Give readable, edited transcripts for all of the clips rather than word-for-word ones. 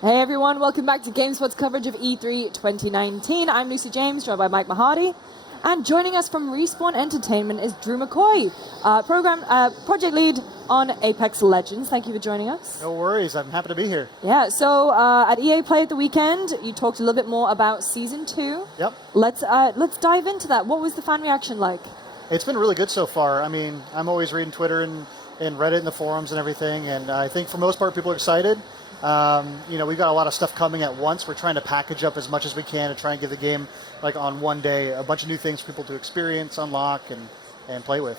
Hey everyone, welcome back to GameSpot's coverage of E3 2019. I'm Lucy James, joined by Mike Mahardy. And joining us from Respawn Entertainment is Drew McCoy, project lead on Apex Legends. Thank you for joining us. No worries, I'm happy to be here. Yeah, so at EA Play at the weekend, you talked a little bit more about Season 2. Yep. Let's dive into that. What was the fan reaction like? It's been really good so far. I mean, I'm always reading Twitter and Reddit and the forums and everything, and I think for the most part people are excited. We've got a lot of stuff coming at once. We're trying to package up as much as we can to try and give the game, like on one day, a bunch of new things for people to experience, unlock, and play with.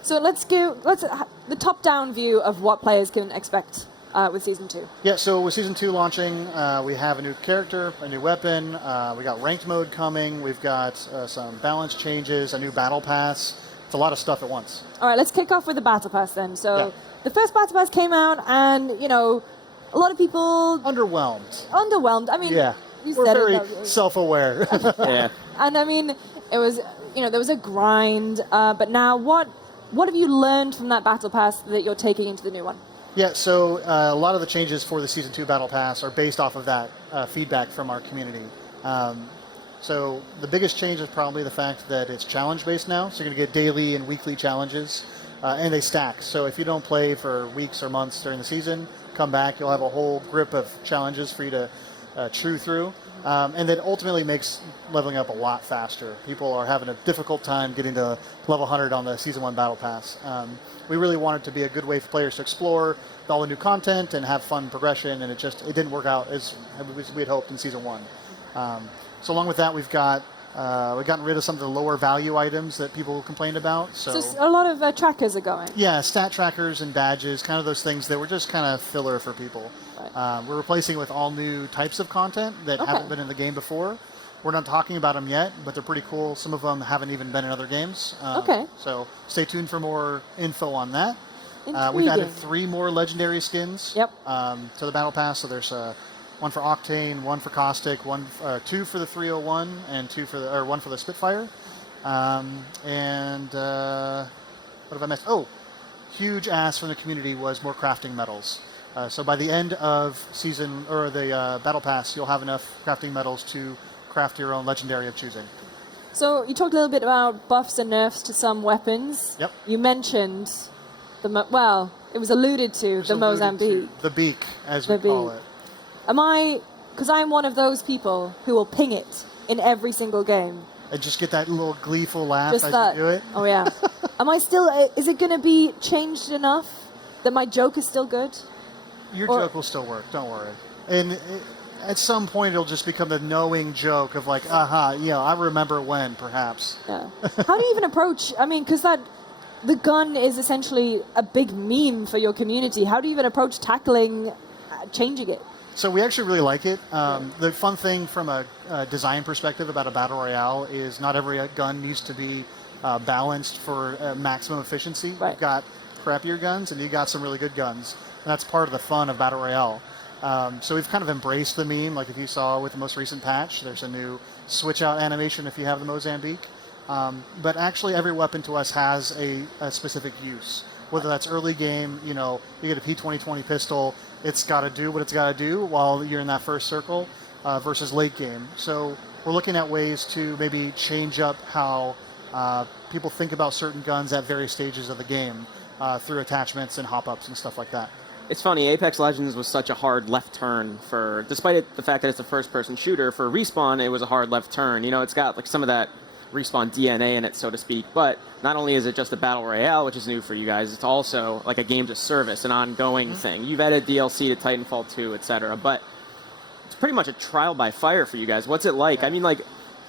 So let's the top-down view of what players can expect with Season 2. Yeah, so with Season 2 launching, we have a new character, a new weapon, we got ranked mode coming, we've got some balance changes, a new battle pass. It's a lot of stuff at once. All right, let's kick off with the battle pass then. So The first battle pass came out and, a lot of people... Underwhelmed. I mean, we're very self-aware. Yeah. And I mean, it was, there was a grind, but now what have you learned from that battle pass that you're taking into the new one? Yeah, so a lot of the changes for the Season 2 Battle Pass are based off of that feedback from our community. So the biggest change is probably the fact that it's challenge-based now, so you're going to get daily and weekly challenges, and they stack. So if you don't play for weeks or months during the season, come back, you'll have a whole grip of challenges for you to chew through, and that ultimately makes leveling up a lot faster. People are having a difficult time getting to level 100 on the Season 1 Battle Pass. We really want it to be a good way for players to explore all the new content and have fun progression, and it didn't work out as we had hoped in Season 1. So along with that, we've gotten rid of some of the lower value items that people complained about. So a lot of trackers are going. Yeah, stat trackers and badges, kind of those things that were just kind of filler for people. Right. We're replacing with all new types of content that haven't been in the game before. We're not talking about them yet, but they're pretty cool. Some of them haven't even been in other games. So stay tuned for more info on that. We've added 3 more legendary skins to the Battle Pass. So there's one for Octane, one for Caustic, 2 for the 301, and 1 for the Spitfire. What have I missed? Oh, huge ask from the community was more crafting metals. So by the end of the Battle Pass, you'll have enough crafting metals to craft your own legendary of choosing. So you talked a little bit about buffs and nerfs to some weapons. Yep. You mentioned it was alluded to, the Mozambique. The beak, as we call it. Because I'm one of those people who will ping it in every single game. And just get that little gleeful laugh just as that. you do it. Oh yeah. Is it going to be changed enough that my joke is still good? Your joke will still work, don't worry. And at some point it'll just become the knowing joke of like, I remember when, perhaps. Yeah. How do you even approach, because the gun is essentially a big meme for your community. How do you even approach tackling changing it? So we actually really like it. The fun thing from a design perspective about a Battle Royale is not every gun needs to be balanced for maximum efficiency. Right. You've got crappier guns and you've got some really good guns. And that's part of the fun of Battle Royale. So we've kind of embraced the meme, like if you saw with the most recent patch, there's a new switch out animation if you have the Mozambique. But actually every weapon to us has a specific use. Whether that's early game, you get a P2020 pistol, it's got to do what it's got to do while you're in that first circle versus late game. So we're looking at ways to maybe change up how people think about certain guns at various stages of the game through attachments and hop-ups and stuff like that. It's funny, Apex Legends was such a hard left turn despite the fact that it's a first-person shooter, for Respawn it was a hard left turn. It's got like some of that Respawn DNA in it, so to speak, but not only is it just a Battle Royale, which is new for you guys, it's also like a games of service, an ongoing thing. You've added DLC to Titanfall 2, etc., but it's pretty much a trial by fire for you guys. What's it like? Yeah. I mean,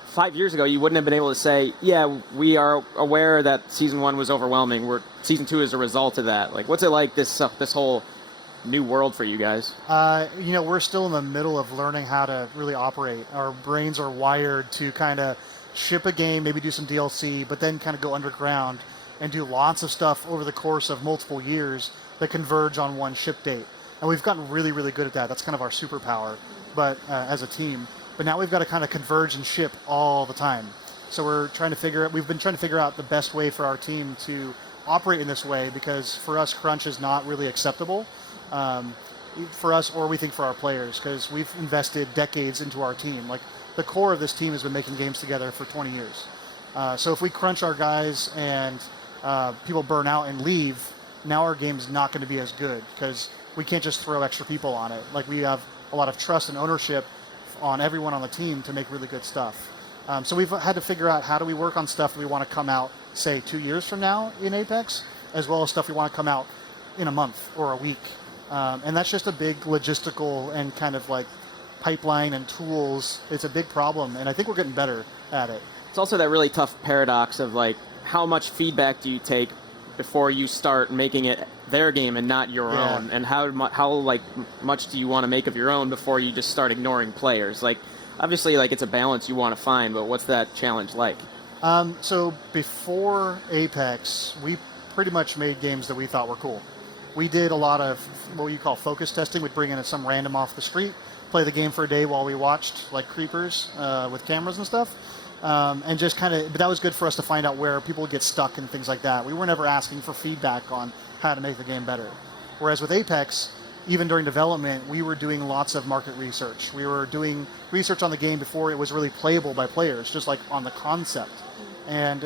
5 years ago, you wouldn't have been able to say, yeah, we are aware that Season 1 was overwhelming, Season 2 is a result of that. What's it like, this whole new world for you guys? We're still in the middle of learning how to really operate. Our brains are wired to kind of ship a game, maybe do some DLC, but then kind of go underground and do lots of stuff over the course of multiple years that converge on one ship date. And we've gotten really, really good at that. That's kind of our superpower, but as a team. But now we've got to kind of converge and ship all the time. So we've been trying to figure out the best way for our team to operate in this way, because for us, crunch is not really acceptable. for us, or we think for our players, because we've invested decades into our team. Like, the core of this team has been making games together for 20 years. So if we crunch our guys and people burn out and leave, now our game's not going to be as good, because we can't just throw extra people on it. Like, we have a lot of trust and ownership on everyone on the team to make really good stuff. So we've had to figure out, how do we work on stuff that we want to come out, say, 2 years from now in Apex, as well as stuff we want to come out in a month or a week. And that's just a big logistical and kind of like pipeline and tools. It's a big problem, and I think we're getting better at it. It's also that really tough paradox of like, how much feedback do you take before you start making it their game and not your own, and how much do you want to make of your own before you just start ignoring players? Like, obviously, like, it's a balance you want to find, but what's that challenge like? So before Apex, we pretty much made games that we thought were cool. We did a lot of what you call focus testing. We'd bring in some random off the street, play the game for a day while we watched like creepers with cameras and stuff. And just kind of, but that was good for us to find out where people would get stuck and things like that. We were never asking for feedback on how to make the game better. Whereas with Apex, even during development, we were doing lots of market research. We were doing research on the game before it was really playable by players, just like on the concept. And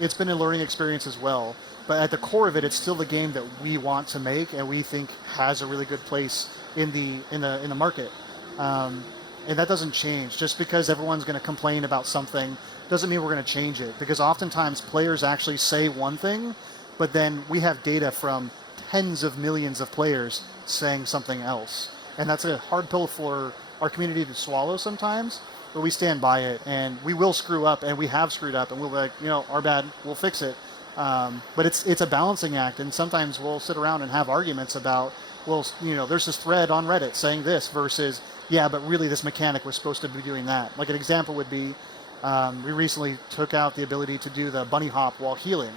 it's been a learning experience as well. But at the core of it, it's still the game that we want to make and we think has a really good place in the market. And that doesn't change. Just because everyone's going to complain about something doesn't mean we're going to change it. Because oftentimes players actually say one thing, but then we have data from tens of millions of players saying something else. And that's a hard pill for our community to swallow sometimes, but we stand by it. And we will screw up, and we have screwed up, and we'll be like, our bad, we'll fix it. But it's a balancing act, and sometimes we'll sit around and have arguments about, well, there's this thread on Reddit saying this versus, yeah, but really this mechanic was supposed to be doing that. Like, an example would be, we recently took out the ability to do the bunny hop while healing.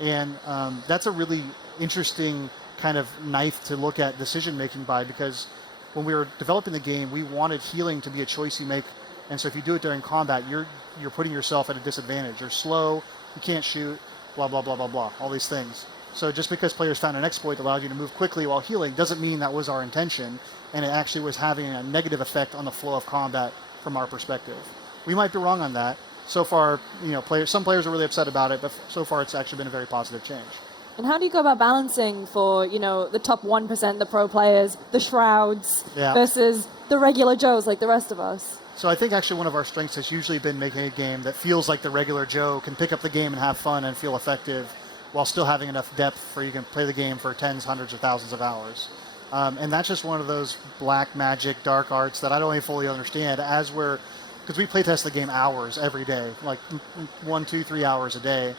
And that's a really interesting kind of knife to look at decision making by, because when we were developing the game, we wanted healing to be a choice you make. And so if you do it during combat, you're putting yourself at a disadvantage. You're slow, you can't shoot, blah, blah, blah, blah, blah, all these things. So just because players found an exploit that allowed you to move quickly while healing doesn't mean that was our intention, and it actually was having a negative effect on the flow of combat from our perspective. We might be wrong on that. So far, some players are really upset about it, but so far it's actually been a very positive change. And how do you go about balancing for, the top 1%, the pro players, the shrouds, versus the regular Joes like the rest of us? So I think actually one of our strengths has usually been making a game that feels like the regular Joe can pick up the game and have fun and feel effective while still having enough depth where you can play the game for tens, hundreds, of thousands of hours. And that's just one of those black magic, dark arts that I don't even fully understand because we playtest the game hours every day, like 1, 2, 3 hours a day,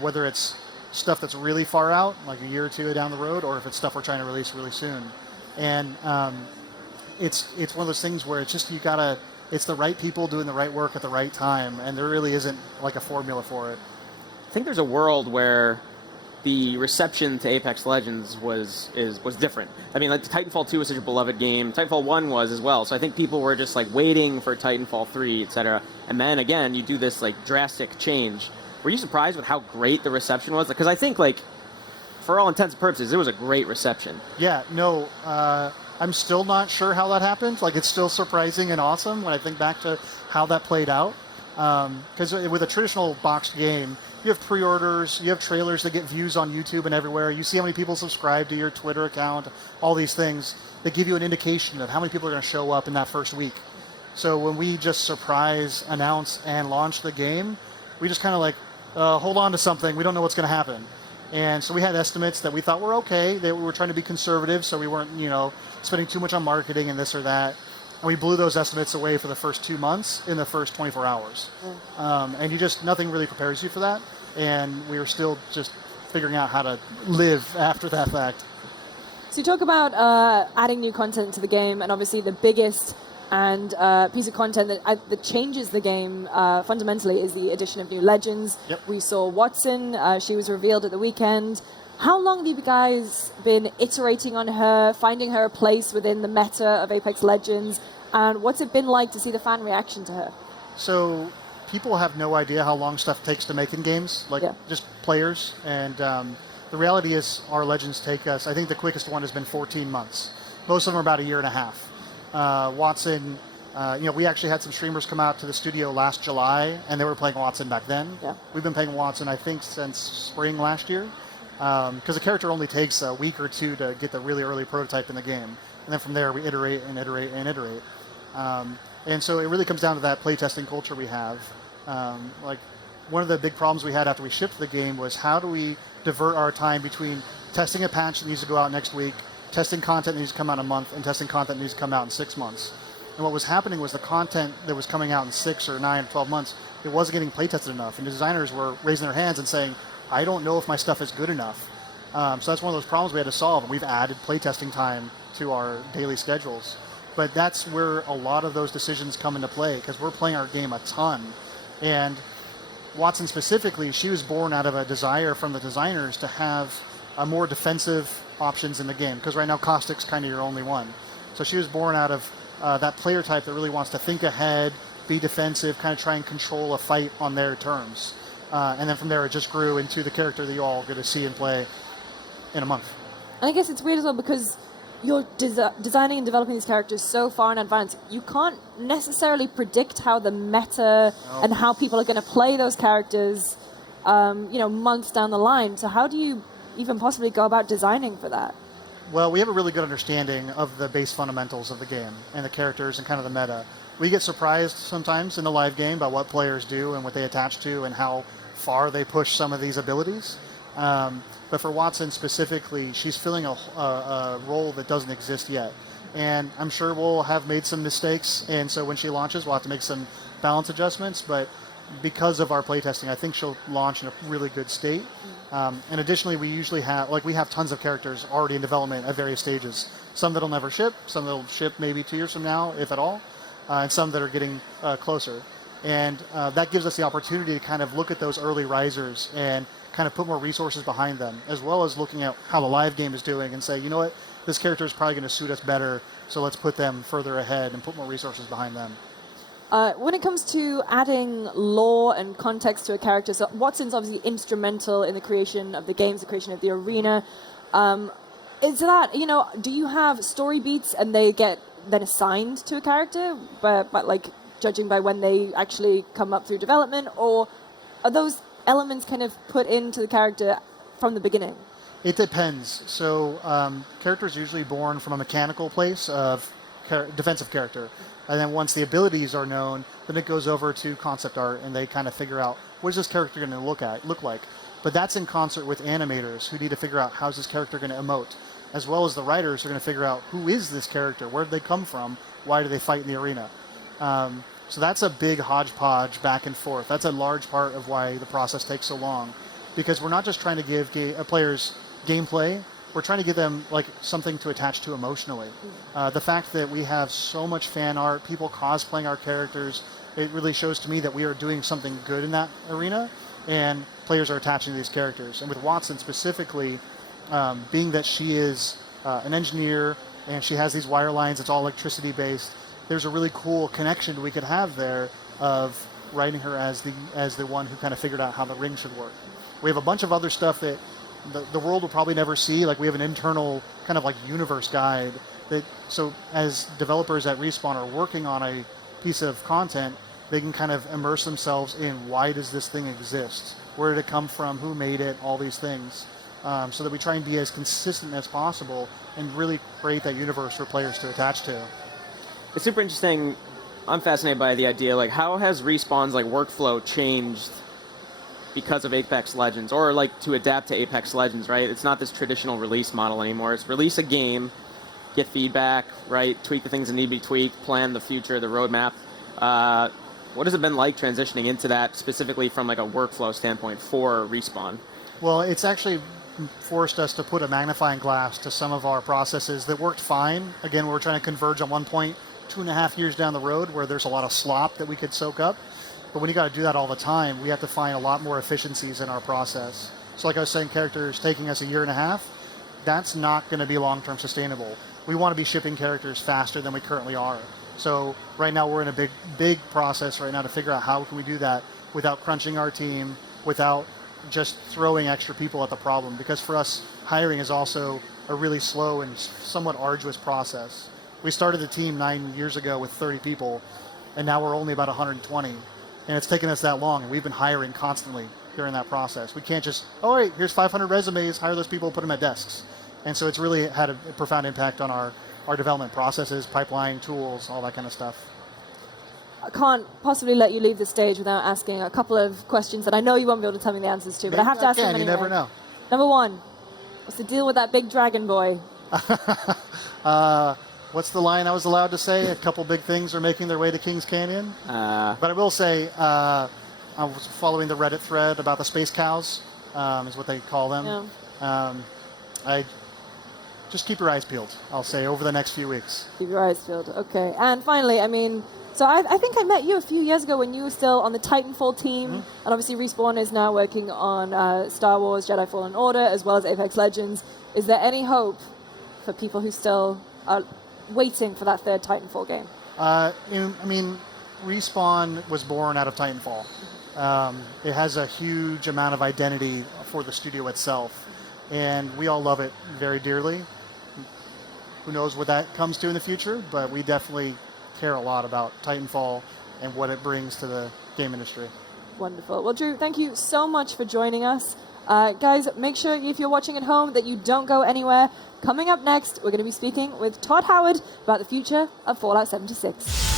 whether it's stuff that's really far out, like a year or two down the road, or if it's stuff we're trying to release really soon. And it's one of those things where it's just, it's the right people doing the right work at the right time, and there really isn't like a formula for it. I think there's a world where the reception to Apex Legends was different. I mean, like, Titanfall 2 was such a beloved game. Titanfall 1 was as well. So I think people were just like waiting for Titanfall 3, etc. And then again, you do this like drastic change. Were you surprised with how great the reception was? Because I think, like, for all intents and purposes, it was a great reception. Yeah, no, I'm still not sure how that happened. Like, it's still surprising and awesome when I think back to how that played out. Because with a traditional boxed game, you have pre-orders, you have trailers that get views on YouTube and everywhere. You see how many people subscribe to your Twitter account, all these things that give you an indication of how many people are going to show up in that first week. So when we just surprise, announce, and launch the game, we just kind of like, hold on to something. We don't know what's going to happen. And so we had estimates that we thought were okay. We were trying to be conservative, so we weren't, spending too much on marketing and this or that. And we blew those estimates away for the first 2 months in the first 24 hours. And nothing really prepares you for that. And we were still just figuring out how to live after that fact. So you talk about adding new content to the game, and obviously the biggest and piece of content that changes the game fundamentally is the addition of new legends. Yep. We saw Wattson. She was revealed at the weekend. How long have you guys been iterating on her, finding her a place within the meta of Apex Legends, and what's it been like to see the fan reaction to her? So people have no idea how long stuff takes to make in games, just players. And the reality is our legends take us, I think the quickest one has been 14 months. Most of them are about a year and a half. Wattson, we actually had some streamers come out to the studio last July, and they were playing Wattson back then. Yeah. We've been playing Wattson, I think, since spring last year, because the character only takes a week or two to get the really early prototype in the game. And then from there, we iterate and iterate and iterate. And so it really comes down to that playtesting culture we have. One of the big problems we had after we shipped the game was how do we divert our time between testing a patch that needs to go out next week, testing content that needs to come out in a month, and testing content that needs to come out in 6 months. And what was happening was the content that was coming out in 6 or 9 or 12 months, it wasn't getting playtested enough. And the designers were raising their hands and saying, I don't know if my stuff is good enough. So that's one of those problems we had to solve, and we've added playtesting time to our daily schedules. But that's where a lot of those decisions come into play, because we're playing our game a ton. And Wattson specifically, she was born out of a desire from the designers to have a more defensive options in the game, because right now Caustic's kind of your only one. So she was born out of that player type that really wants to think ahead, be defensive, kind of try and control a fight on their terms. And then from there it just grew into the character that you all get to see and play in a month. And I guess it's weird as well because you're designing and developing these characters so far in advance, you can't necessarily predict how the meta and how people are going to play those characters, months down the line. So how do you even possibly go about designing for that? Well, we have a really good understanding of the base fundamentals of the game and the characters and kind of the meta. We get surprised sometimes in the live game by what players do and what they attach to and how far they push some of these abilities. But for Wattson specifically, she's filling a role that doesn't exist yet. And I'm sure we'll have made some mistakes, and so when she launches, we'll have to make some balance adjustments, but because of our playtesting, I think she'll launch in a really good state. And additionally, we usually have, we have tons of characters already in development at various stages. Some that'll never ship, some that'll ship maybe 2 years from now, if at all, and some that are getting closer. And that gives us the opportunity to kind of look at those early risers and kind of put more resources behind them, as well as looking at how the live game is doing and say, you know what, this character is probably going to suit us better, so let's put them further ahead and put more resources behind them. When it comes to adding lore and context to a character, so Wattson's obviously instrumental in the creation of the games, the creation of the arena. Is that, do you have story beats and they get then assigned to a character, but like judging by when they actually come up through development, or are those elements kind of put into the character from the beginning? It depends. So characters are usually born from a mechanical place of defensive character. And then once the abilities are known, then it goes over to concept art, and they kind of figure out, what is this character going to look like? But that's in concert with animators who need to figure out, how's this character going to emote? As well as the writers who are going to figure out, who is this character? Where did they come from? Why do they fight in the arena? So that's a big hodgepodge back and forth. That's a large part of why the process takes so long. Because we're not just trying to give players gameplay, we're trying to give them something to attach to emotionally. The fact that we have so much fan art, people cosplaying our characters, it really shows to me that we are doing something good in that arena, and players are attaching to these characters. And with Wattson specifically, being that she is an engineer and she has these wire lines, it's all electricity based, there's a really cool connection we could have there of writing her as the one who kind of figured out how the ring should work. We have a bunch of other stuff that the world will probably never see. We have an internal kind of universe guide so as developers at Respawn are working on a piece of content, they can kind of immerse themselves in, why does this thing exist? Where did it come from? Who made it? All these things. So that we try and be as consistent as possible and really create that universe for players to attach to. It's super interesting. I'm fascinated by the idea, how has Respawn's workflow changed because of Apex Legends, or to adapt to Apex Legends, right? It's not this traditional release model anymore. It's release a game, get feedback, right? Tweak the things that need to be tweaked, plan the future, the roadmap. What has it been like transitioning into that, specifically from a workflow standpoint for Respawn? Well, it's actually forced us to put a magnifying glass to some of our processes that worked fine. Again, we're trying to converge on one point 2.5 years down the road where there's a lot of slop that we could soak up. But when you got to do that all the time, we have to find a lot more efficiencies in our process. So like I was saying, characters taking us a year and a half, that's not going to be long-term sustainable. We want to be shipping characters faster than we currently are. So right now we're in a big process right now to figure out how can we do that without crunching our team, without just throwing extra people at the problem. Because for us, hiring is also a really slow and somewhat arduous process. We started the team 9 years ago with 30 people, and now we're only about 120. And it's taken us that long, and we've been hiring constantly during that process. We can't just, all right, here's 500 resumes, hire those people, put them at desks. And so it's really had a profound impact on our development processes, pipeline, tools, all that kind of stuff. I can't possibly let you leave the stage without asking a couple of questions that I know you won't be able to tell me the answers to, but I have to ask them anyway. You never know. Number one, what's the deal with that big dragon boy? What's the line I was allowed to say? A couple big things are making their way to Kings Canyon. But I will say, I was following the Reddit thread about the space cows, is what they call them. Yeah. I just keep your eyes peeled, I'll say, over the next few weeks. Keep your eyes peeled. Okay. And finally, I mean, so I think I met you a few years ago when you were still on the Titanfall team, and obviously Respawn is now working on Star Wars Jedi Fallen Order as well as Apex Legends. Is there any hope for people who still are waiting for that third Titanfall game? I mean, Respawn was born out of Titanfall. It has a huge amount of identity for the studio itself, and we all love it very dearly. Who knows what that comes to in the future, but we definitely care a lot about Titanfall and what it brings to the game industry. Wonderful. Well, Drew, thank you so much for joining us. Guys, make sure if you're watching at home that you don't go anywhere. Coming up next, we're going to be speaking with Todd Howard about the future of Fallout 76.